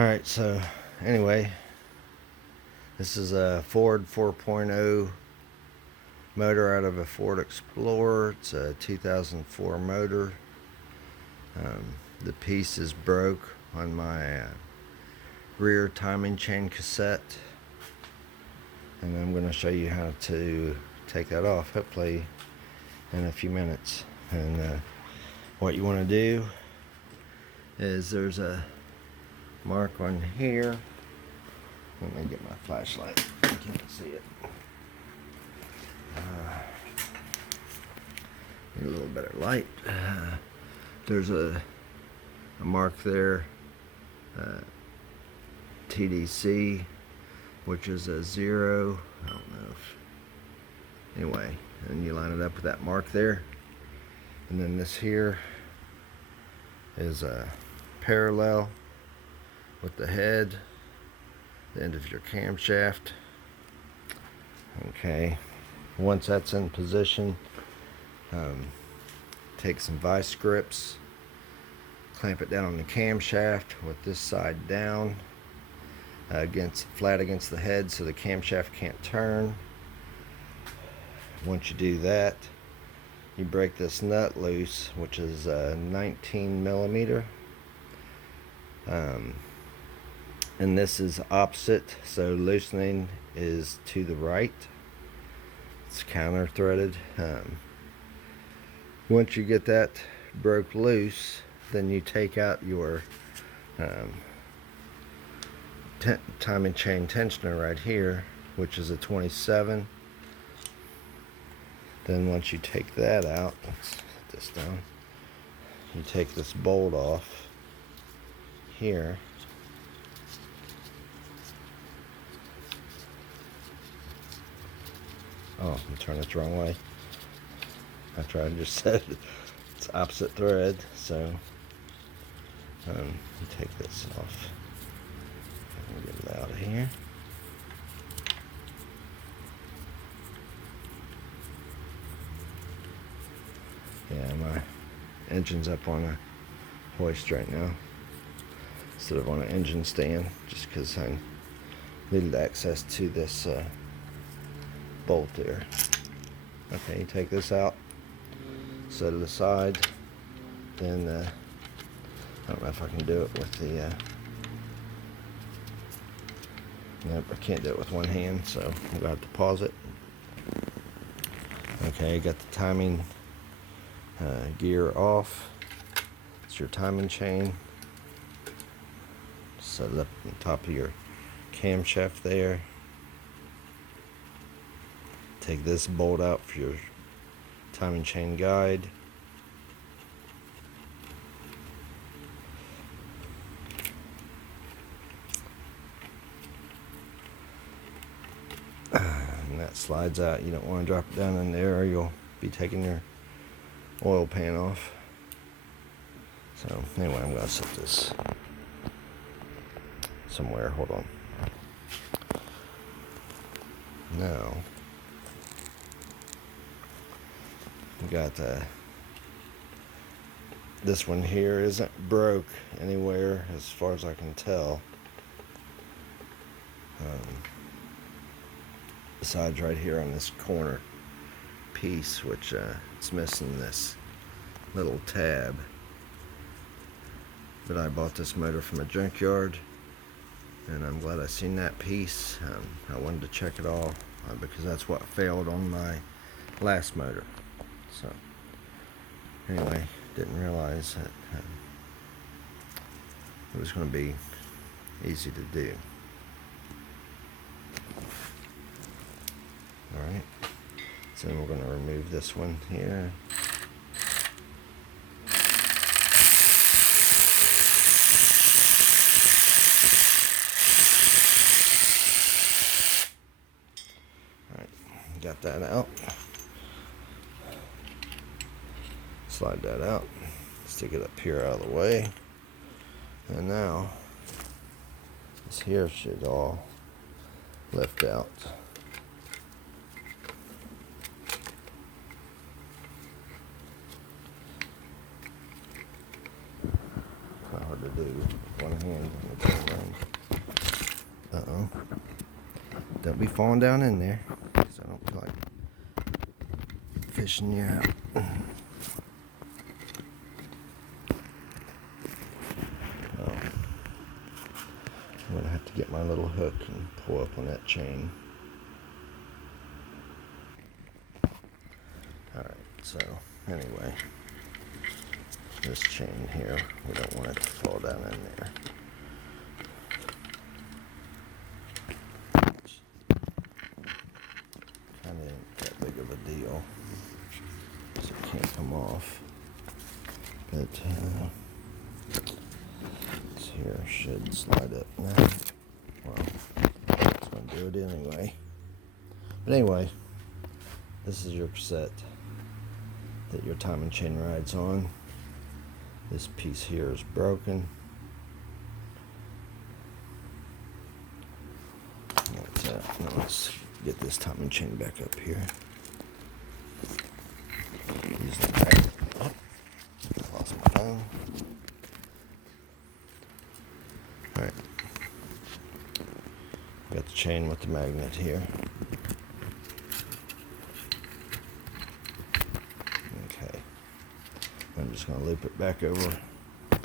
Alright, so anyway, this is a Ford 4.0 motor out of a Ford Explorer. It's a 2004 motor. The piece is broke on my rear timing chain cassette, and I'm going to show you how to take that off, hopefully in a few minutes. And what you want to do is there's a mark on here. Let me get my flashlight. I can't see it. Need a little better light. There's a mark there, TDC, which is a 0. I don't know if, anyway, and you line it up with that mark there. And then this here is a parallel with the head, the end of your camshaft. Okay, once that's in position, take some vice grips, clamp it down on the camshaft with this side down, flat against the head so the camshaft can't turn. Once you do that, you break this nut loose, which is 19 millimeter. And this is opposite, so loosening is to the right. It's counter threaded. Once you get that broke loose, then you take out your timing chain tensioner right here, which is a 27. Then once you take that out, let's set this down, you take this bolt off here. Oh, I'm turning it the wrong way. After I just said it's opposite thread, so you take this off. Get it out of here. Yeah, my engine's up on a hoist right now instead of on an engine stand, just because I needed access to this bolt there. Okay, you take this out, set it aside. Then I don't know if I can do it with the nope, I can't do it with one hand, so I'm gonna have to pause it. Okay, got the timing gear off. It's your timing chain. Set it up on top of your camshaft there. Take this bolt out for your timing chain guide. And that slides out. You don't want to drop it down in there or you'll be taking your oil pan off. So anyway, I'm going to set this somewhere. Hold on. Now we got this one here isn't broke anywhere as far as I can tell. Besides right here on this corner piece, which it's missing this little tab. But I bought this motor from a junkyard, and I'm glad I seen that piece. I wanted to check it all because that's what failed on my last motor. So anyway, didn't realize that it was going to be easy to do. Alright, so then we're going to remove this one here. Alright, got that out. Slide that out, stick it up here out of the way, and now this here should all lift out. hard to do with one hand on the chain ring. Uh-oh. Don't be falling down in there, because I don't feel like fishing you out. Oh. I'm going to have to get my little hook and pull up on that chain. Alright, so anyway, this chain here, we don't want it to fall down in there. Kind of ain't that big of a deal, so it can't come off. But this here should slide up now. Well, it's going to do it anyway. But anyway, this is your cassette that your time and chain rides on. This piece here is broken. That's it. Now let's get this time and chain back up here. Use the back. Oh, lost my phone. Alright. Got the chain with the magnet here. Okay. I'm just going to loop it back over